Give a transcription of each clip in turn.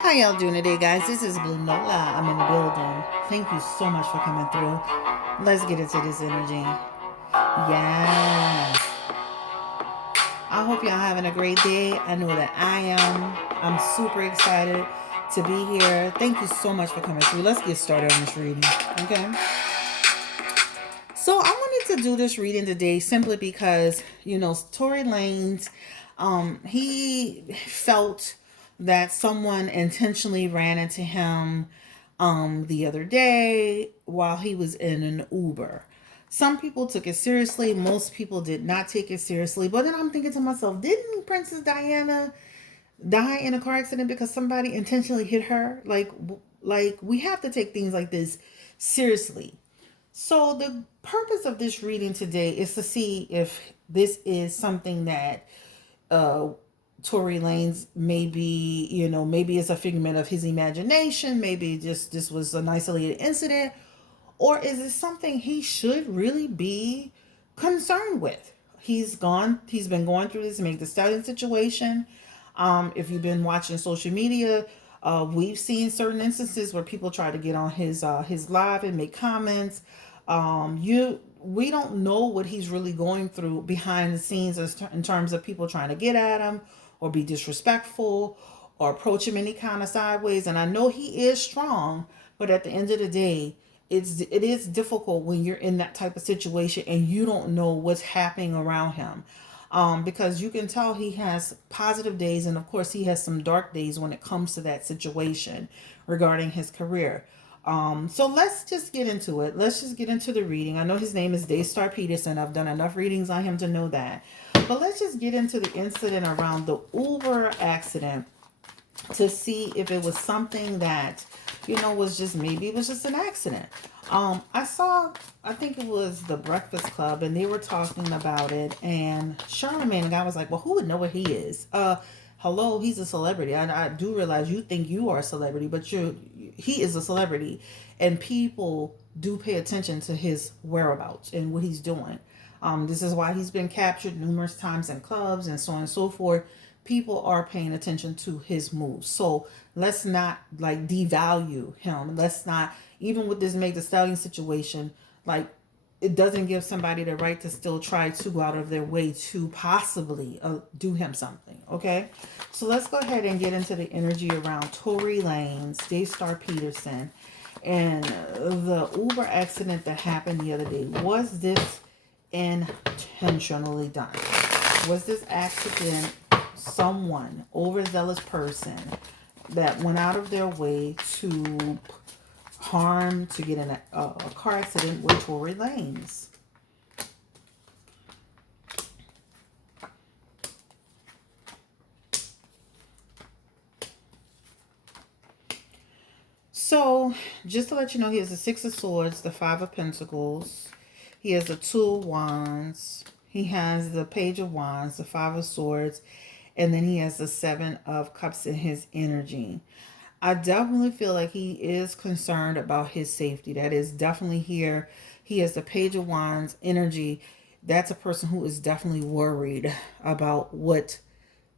How y'all doing today, guys? This is Blue Nola. I'm in the building. Thank you so much for coming through. Let's get into this energy. Yeah. I hope y'all having a great day. I know that I am. I'm super excited to be here. Thank you so much for coming through. Let's get started on this reading. Okay. So I wanted to do this reading today simply because, Tory Lanez, he felt that someone intentionally ran into him the other day while he was in an Uber. Some people took it seriously, most people did not take it seriously. But then I'm thinking to myself, didn't Princess Diana die in a car accident because somebody intentionally hit her? Like we have to take things like this seriously. So the purpose of this reading today is to see if this is something that uh Tory Lanez maybe, maybe it's a figment of his imagination, maybe just this was an isolated incident, or is it something he should really be concerned with? He's been going through this Make the Stallion situation. If you've been watching social media, we've seen certain instances where people try to get on his live and make comments. We don't know what he's really going through behind the scenes in terms of people trying to get at him or be disrespectful or approach him any kind of sideways. And I know he is strong, but at the end of the day, it is difficult when you're in that type of situation and you don't know what's happening around him. Because you can tell he has positive days, and of course he has some dark days when it comes to that situation regarding his career. So let's just get into it. Let's just get into the reading. I know his name is Daystar Peterson. I've done enough readings on him to know that. But let's just get into the incident around the Uber accident to see if it was something that, was just, maybe it was just an accident. I think it was the Breakfast Club, and they were talking about it, and Charlamagne, the guy was like, well, who would know what he is? Hello, he's a celebrity. I do realize you think you are a celebrity, but he is a celebrity, and people do pay attention to his whereabouts and what he's doing. This is why he's been captured numerous times in clubs and so on and so forth. People are paying attention to his moves. So let's not like devalue him. Let's not, even with this Make the Stallion situation, like it doesn't give somebody the right to still try to go out of their way to possibly do him something. Okay. So let's go ahead and get into the energy around Tory Lanez, Daystar Peterson, and the Uber accident that happened the other day. Was this intentionally done? Was this accident someone, overzealous person, that went out of their way to harm, to get in a car accident with Tory Lanez? So, just to let you know, he has the Six of Swords, the Five of Pentacles. He has the Two of Wands. He has the Page of Wands, the Five of Swords, and then he has the Seven of Cups in his energy. I definitely feel like he is concerned about his safety. That is definitely here. He has the Page of Wands energy. That's a person who is definitely worried about what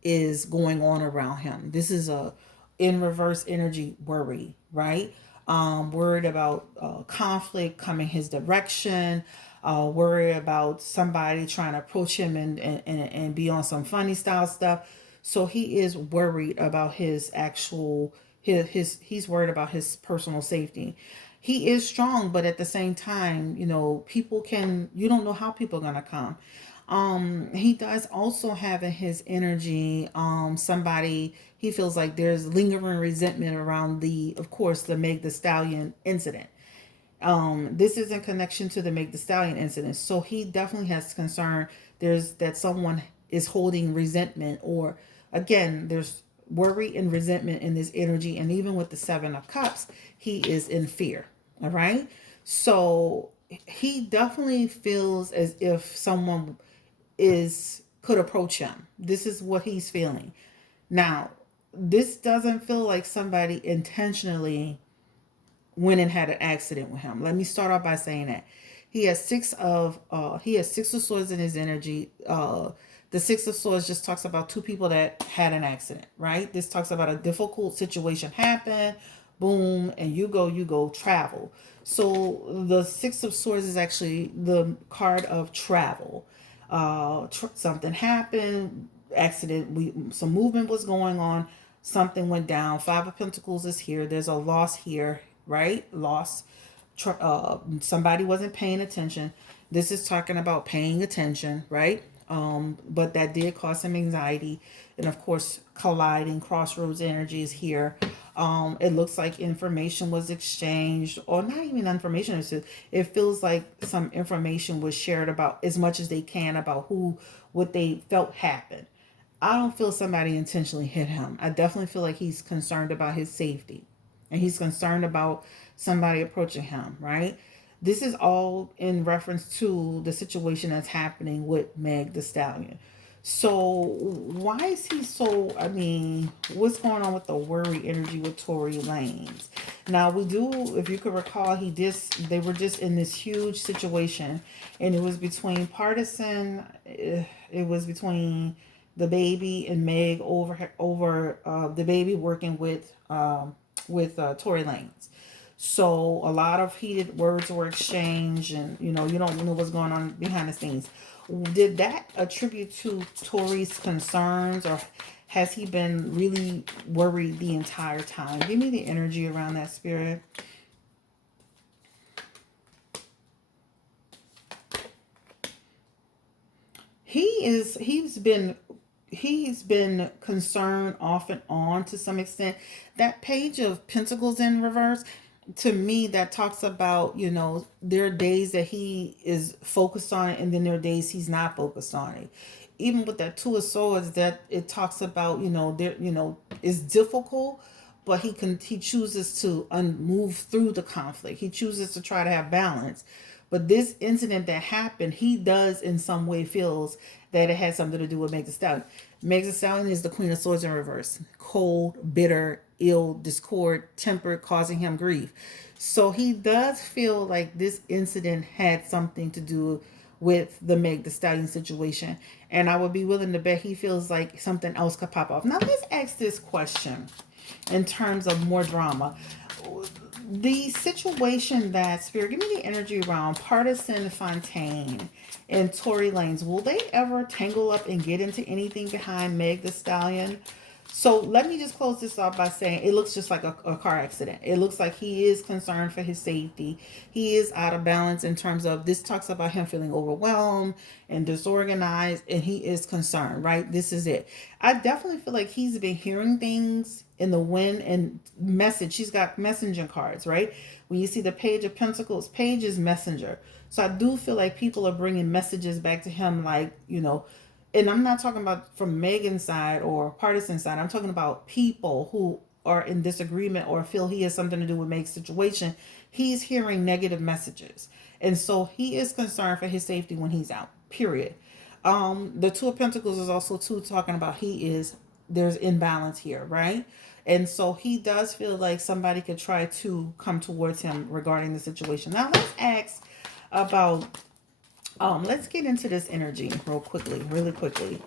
is going on around him. This is a in reverse energy worry, right? Worried about conflict coming his direction, worried about somebody trying to approach him and be on some funny style stuff. So he is worried about his actual he's worried about his personal safety. He is strong, but at the same time, people can, you don't know how people are gonna come. He does also have in his energy somebody, he feels like there's lingering resentment around the, of course, the Meg the Stallion incident. This is in connection to the Make the Stallion incident. So he definitely has concern there's that someone is holding resentment, or again, there's worry and resentment in this energy. And even with the Seven of Cups, he is in fear. All right. So he definitely feels as if someone could approach him. This is what he's feeling. Now, this doesn't feel like somebody intentionally went and had an accident with him. Let me start off by saying that he has six of swords in his energy. The Six of Swords just talks about two people that had an accident, right? This talks about a difficult situation happened, boom, and you go travel. So the Six of Swords is actually the card of travel. Something happened, accident, some movement was going on, something went down. Five of Pentacles is here. There's a loss here, right? Loss. Somebody wasn't paying attention. This is talking about paying attention, right? But that did cause some anxiety. And of course, colliding crossroads energy is here. It looks like information was exchanged, or not even information. It feels like some information was shared about as much as they can about what they felt happened. I don't feel somebody intentionally hit him. I definitely feel like he's concerned about his safety, and he's concerned about somebody approaching him, right? This is all in reference to the situation that's happening with Meg the Stallion. So why is he so, I mean, what's going on with the worry energy with Tory Lanez? Now we do, if you could recall, they were just in this huge situation, and it was between partisan, it was between the baby and Meg over the baby working with Tory Lanez. So a lot of heated words were exchanged, and you don't know what's going on behind the scenes. Did that attribute to Tory's concerns, or has he been really worried the entire time? Give me the energy around that, Spirit. He's been concerned off and on to some extent. That page of Pentacles in reverse, to me, that talks about, there are days that he is focused on it, and then there are days he's not focused on it. Even with that Two of Swords, that it talks about, it's difficult, but he chooses to move through the conflict. He chooses to try to have balance. But this incident that happened, he does in some way feels that it had something to do with Meg Thee Stallion. Meg Thee Stallion is the Queen of Swords in reverse. Cold, bitter, ill, discord, tempered, causing him grief. So he does feel like this incident had something to do with the Meg Thee Stallion situation. And I would be willing to bet he feels like something else could pop off. Now let's ask this question in terms of more drama. The situation that, Spirit, give me the energy around Partisan Fontaine and Tory Lanez. Will they ever tangle up and get into anything behind Meg Thee Stallion? So let me just close this off by saying it looks just like a car accident. It looks like he is concerned for his safety. He is out of balance in terms of, this talks about him feeling overwhelmed and disorganized, and he is concerned, right? This is it. I definitely feel like he's been hearing things in the wind and message. He's got messenger cards, right? When you see the Page of Pentacles, Page is messenger. So I do feel like people are bringing messages back to him, like, and I'm not talking about from Megan's side or partisan side. I'm talking about people who are in disagreement or feel he has something to do with Meg's situation. He's hearing negative messages. And so he is concerned for his safety when he's out, period. The Two of Pentacles is also too talking about there's imbalance here, right? And so he does feel like somebody could try to come towards him regarding the situation. Now let's ask about let's get into this energy really quickly.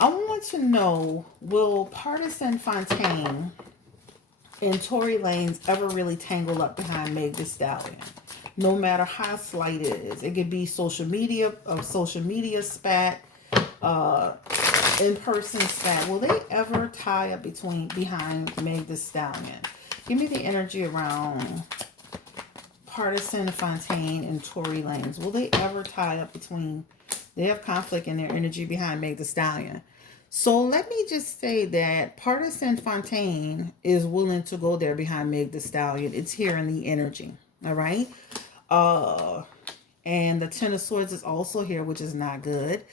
I want to know, will Partisan Fontaine and Tory Lanez ever really tangle up behind Meg Thee Stallion? No matter how slight it is. It could be social media spat, in-person spat. Will they ever tie up behind Meg Thee Stallion? Give me the energy around Partisan Fontaine and Tory Lanez. Will they ever tie up they have conflict in their energy behind Meg Thee Stallion. So let me just say that Partisan Fontaine is willing to go there behind Meg Thee Stallion. It's here in the energy. All right. And the Ten of Swords is also here, which is not good.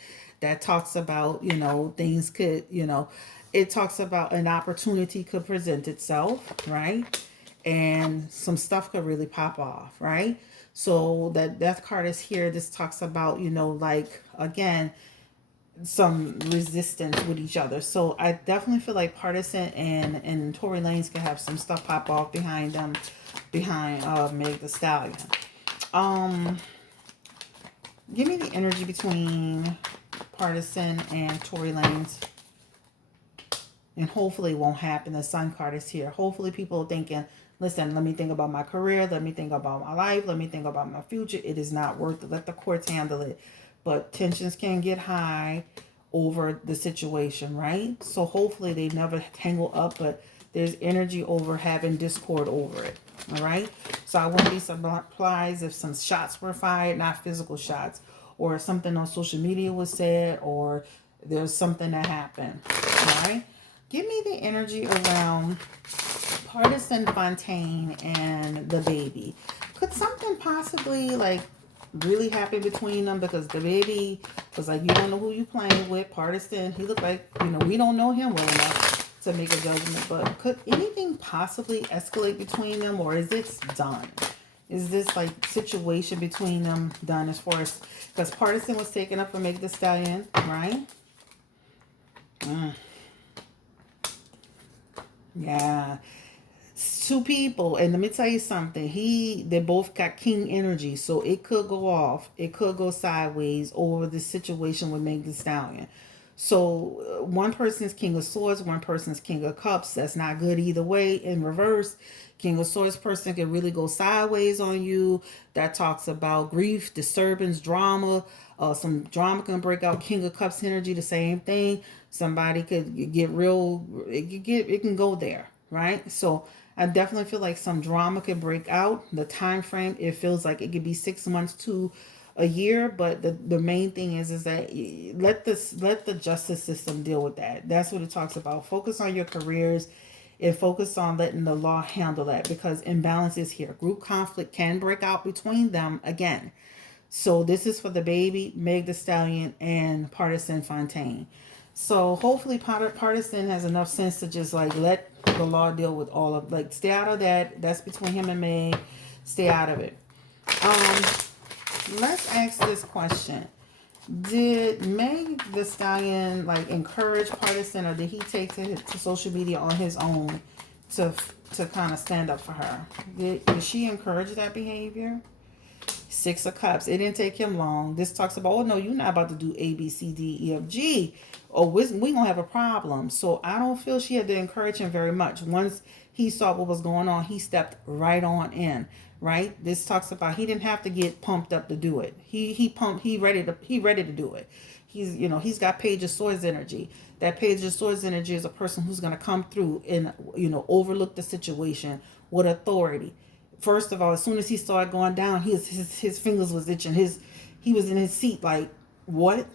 That talks about, things could, it talks about an opportunity could present itself, right? And some stuff could really pop off, right? So that Death card is here. This talks about, like, again, some resistance with each other. So I definitely feel like Partisan and Tory Lanez can have some stuff pop off behind them, behind Meg Thee Stallion. Give me the energy between partisan and Tory Lanez. And hopefully it won't happen. The Sun card is here. Hopefully people are thinking, listen, let me think about my career. Let me think about my life. Let me think about my future. It is not worth it. Let the courts handle it. But tensions can get high over the situation, right? So hopefully they never tangle up, but there's energy over having discord over it. All right. So I wouldn't be surprised if some shots were fired, not physical shots, or something on social media was said, or there's something that happened. All right. Give me the energy around Partisan Fontaine and the baby. Could something possibly like really happen between them? Because the baby was like, you don't know who you playing with. Partisan, he looked like, we don't know him well enough to make a judgment. But could anything possibly escalate between them, or is this done? Is this like situation between them done as far as, because Partisan was taken up for Meg the Stallion, right? Yeah. Two people, and let me tell you something. They both got king energy, so it could go off. It could go sideways over the situation with Meg the Stallion. So one person's king of swords, one person's king of cups. That's not good either way. In reverse, king of swords person can really go sideways on you. That talks about grief, disturbance, drama. Some drama can break out. King of cups energy, the same thing. Somebody could get real. It can go there, right? So I definitely feel like some drama could break out. The time frame, it feels like it could be 6 months to a year, but the main thing is that let the justice system deal with that. That's what it talks about. Focus on your careers and focus on letting the law handle that, because imbalance is here. Group conflict can break out between them again. So this is for the baby, Meg the Stallion, and Partisan Fontaine. So hopefully Partisan has enough sense to just like let the law deal with all of, like, stay out of that. That's between him and Meg. Stay out of it. Let's ask this question. Did Meg the Stallion like encourage Partisan, or did he take to social media on his own to kind of stand up for her? Did she encourage that behavior? Six of Cups. It didn't take him long. This talks about, oh no, you're not about to do A, B, C, D, E, F, G. Or we gonna have a problem. So I don't feel she had to encourage him very much. Once he saw what was going on, he stepped right on in. Right? This talks about he didn't have to get pumped up to do it. He ready to do it. He's got Page of Swords energy. That Page of Swords energy is a person who's gonna come through and overlook the situation with authority. First of all, as soon as he started going down, his fingers was itching. He was in his seat like, what?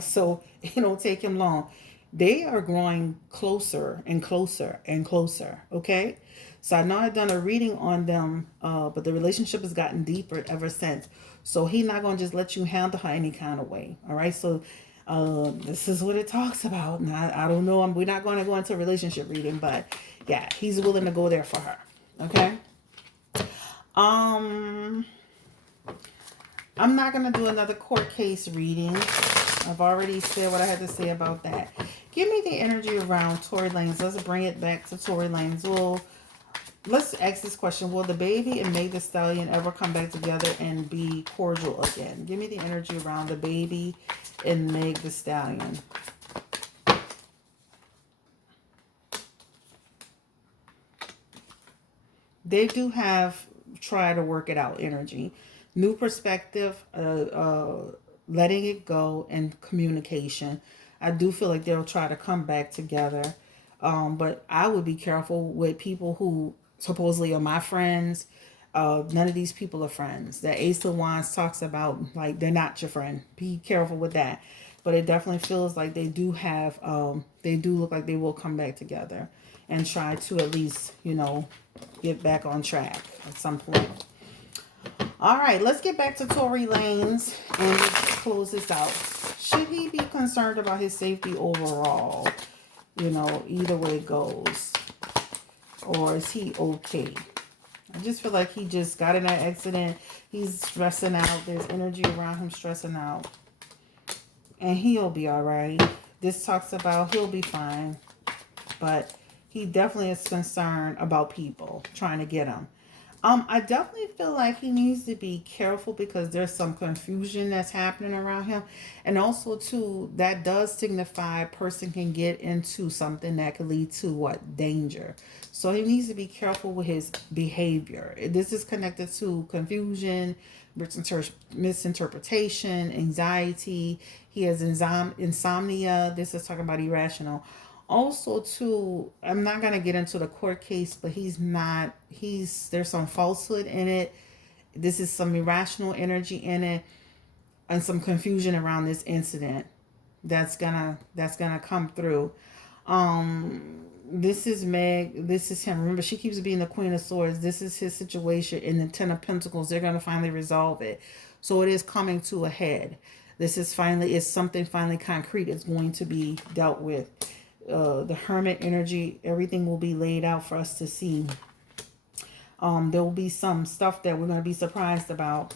So it don't take him long. They are growing closer and closer and closer. Okay. So I know I've done a reading on them, but the relationship has gotten deeper ever since. So he's not going to just let you handle her any kind of way. All right. So this is what it talks about. And I don't know. We're not going to go into a relationship reading, but yeah, he's willing to go there for her. Okay. I'm not going to do another court case reading. I've already said what I had to say about that. Give me the energy around Tory Lanez. Let's bring it back to Tory Lanez. Let's ask this question. Will the baby and Meg the Stallion ever come back together and be cordial again? Give me the energy around the baby and Meg the Stallion. They do have try to work it out energy. New perspective, letting it go, and communication. I do feel like they'll try to come back together. But I would be careful with people who supposedly are my friends. None of these people are friends. The Ace of Wands talks about like they're not your friend. Be careful with that. But it definitely feels like they do have, they do look like they will come back together and try to at least, get back on track at some point. All right, let's get back to Tory Lanez and let's close this out. Should he be concerned about his safety overall? Either way it goes. Or is he okay? I just feel like he just got in that accident. He's stressing out. There's energy around him stressing out. And he'll be all right. This talks about he'll be fine. But he definitely is concerned about people trying to get him. I definitely feel like he needs to be careful because there's some confusion that's happening around him. And also too, that does signify a person can get into something that could lead to what? Danger. So he needs to be careful with his behavior. This is connected to confusion, misinterpretation, anxiety. He has insomnia. This is talking about irrational. Also too, I'm not going to get into the court case, but there's some falsehood in it. This is some irrational energy in it, and some confusion around this incident that's gonna come through. This is Meg, this is him. Remember, she keeps being the Queen of Swords. This is his situation. In the Ten of Pentacles, they're going to finally resolve it. So it is coming to a head. This is finally, it's something finally concrete. It's going to be dealt with. The Hermit energy, everything will be laid out for us to see. There will be some stuff that we're going to be surprised about,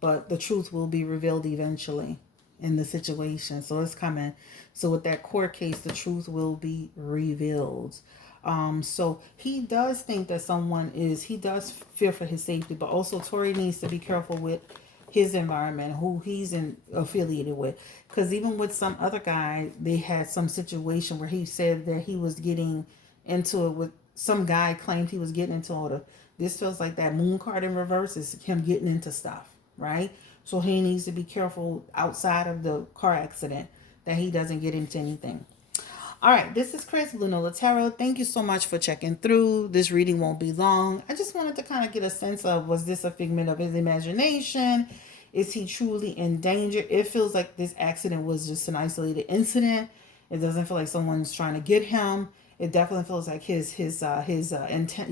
but the truth will be revealed eventually in the situation. So it's coming. So with that court case, the truth will be revealed. So he does think that he does fear for his safety, but also Tory needs to be careful with his environment, who he's affiliated with. Because even with some other guy, they had some situation where he said that he was getting into it with some guy claimed he was getting into all the, this feels like that moon card in reverse is him getting into stuff, right? So he needs to be careful outside of the car accident that he doesn't get into anything. All right, this is Chris, Blue Nola Tarot. Thank you so much for checking through. This reading won't be long. I just wanted to kind of get a sense of, was this a figment of his imagination? Is he truly in danger? It feels like this accident was just an isolated incident. It doesn't feel like someone's trying to get him. It definitely feels like his intent,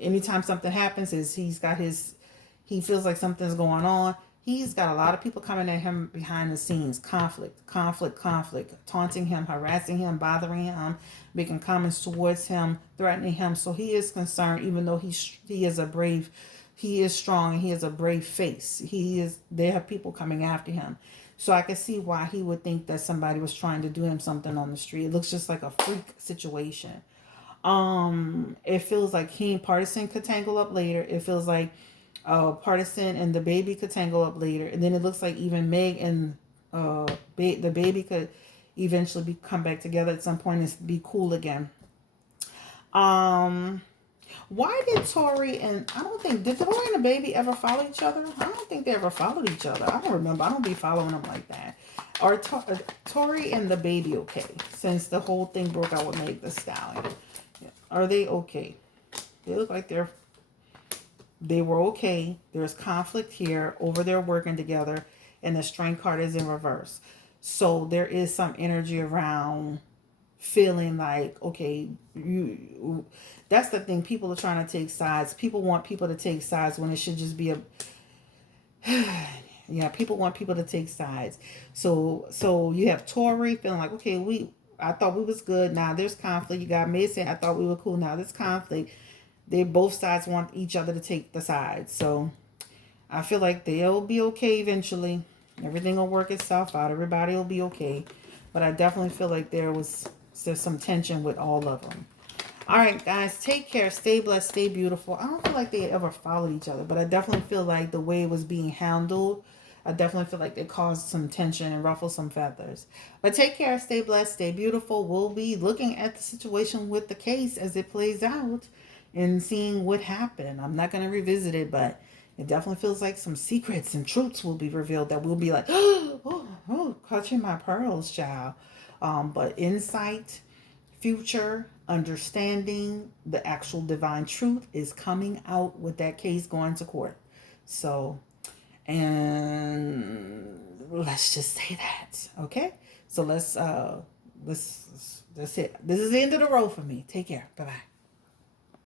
anytime something happens, he feels like something's going on. He's got a lot of people coming at him behind the scenes. Conflict, taunting him, harassing him, bothering him, making comments towards him, threatening him. So he is concerned, even though he is strong and he has a brave face. They have people coming after him. So I can see why he would think that somebody was trying to do him something on the street. It looks just like a freak situation. It feels like he and Partisan could tangle up later. It feels like Partisan and the baby could tangle up later. And then it looks like even Meg and the baby could eventually come back together at some point and be cool again. Why did Tory and did Tory and the baby ever follow each other? I don't think they ever followed each other. I don't remember. I don't be following them like that. Are Tory and the baby okay since the whole thing broke out with Meg the Stallion? Are they okay? They look like they were okay. There's conflict here over their working together, and the Strength card is in reverse. So there is some energy around feeling like, okay, that's the thing. People are trying to take sides. People want people to take sides when it should just be yeah, people want people to take sides. So you have Tory feeling like, okay, I thought we was good. Now there's conflict. You got Meg saying, I thought we were cool. Now there's conflict. Both sides want each other to take the sides. So I feel like they'll be okay eventually. Everything will work itself out. Everybody will be okay. But I definitely feel like there's some tension with all of them. All right, guys, take care. Stay blessed. Stay beautiful. I don't feel like they ever followed each other, but I definitely feel like the way it was being handled, I definitely feel like it caused some tension and ruffled some feathers. But take care. Stay blessed. Stay beautiful. We'll be looking at the situation with the case as it plays out and seeing what happened. I'm not going to revisit it, but it definitely feels like some secrets and truths will be revealed that we'll be like, oh, clutching my pearls, child. But insight, future, understanding, the actual divine truth is coming out with that case going to court. So, and let's just say that, okay? So let's hit. This is the end of the road for me. Take care. Bye-bye.